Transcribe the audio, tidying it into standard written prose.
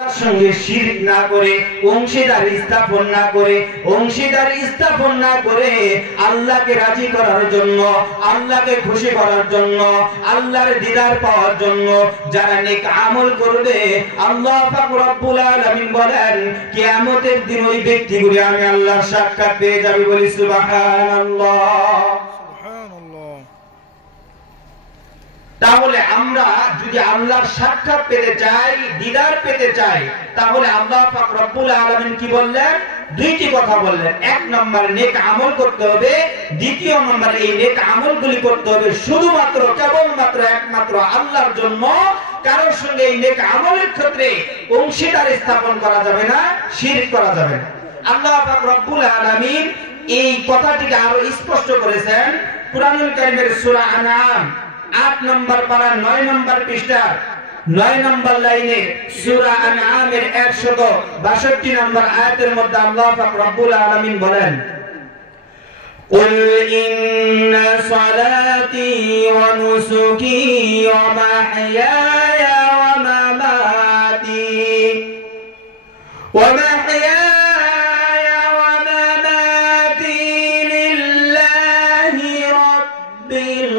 সঙ্গে শিরক না করে, অংশীদার স্থাপন না করে, অংশীদার স্থাপন না করে আল্লাহকে রাজি করার জন্য, আল্লাহকে খুশি করার জন্য, আল্লাহর দিদার পাওয়ার জন্য যারা নেক আমল করবে, আল্লাহ পাক রব্বুল আলামিন বলেন কিয়ামতের দিন ওই ব্যক্তিগুলি আমি আল্লাহর সাক্ষাৎ পেয়ে যাবে। বলি সুবহানাল্লাহ। তাহলে আমরা যদি আল্লাহর সাক্ষাৎ পেতে চাই, দিদার পেতে চাই, তাহলে আল্লাহ পাক রব্বুল আলামিন কি বললেন? দুইটি কথা বললেন। এক নম্বর নেক আমল করতে হবে, দ্বিতীয় নম্বর এই নেক আমলগুলি করতে হবে শুধুমাত্র কেবলমাত্র একমাত্র আল্লাহর জন্য। কারোর সঙ্গে এই নেক আমলের ক্ষেত্রে অংশীদার স্থাপন করা যাবে না, শিরক করা যাবে না। আল্লাহ পাক রব্বুল আলামিন এই কথাটিকে আরো স্পষ্ট করেছেন কুরআনুল কারীমের সূরা আনআম 8 নম্বর পারা 9 নম্বর পৃষ্ঠা 9 নম্বর লাইনে সূরা আনআমের 162 নম্বর আয়াতের মধ্যে আল্লাহ পাক রব্বুল আলামিন বলেন, কুল ইন্না সালাতি ওয়া নুসুকি ওয়া মাহইয়ায়া ওয়া মামাতি ওয়া মাহইয়ায়া ওয়া মামাতি লিল্লাহি রাব্বিল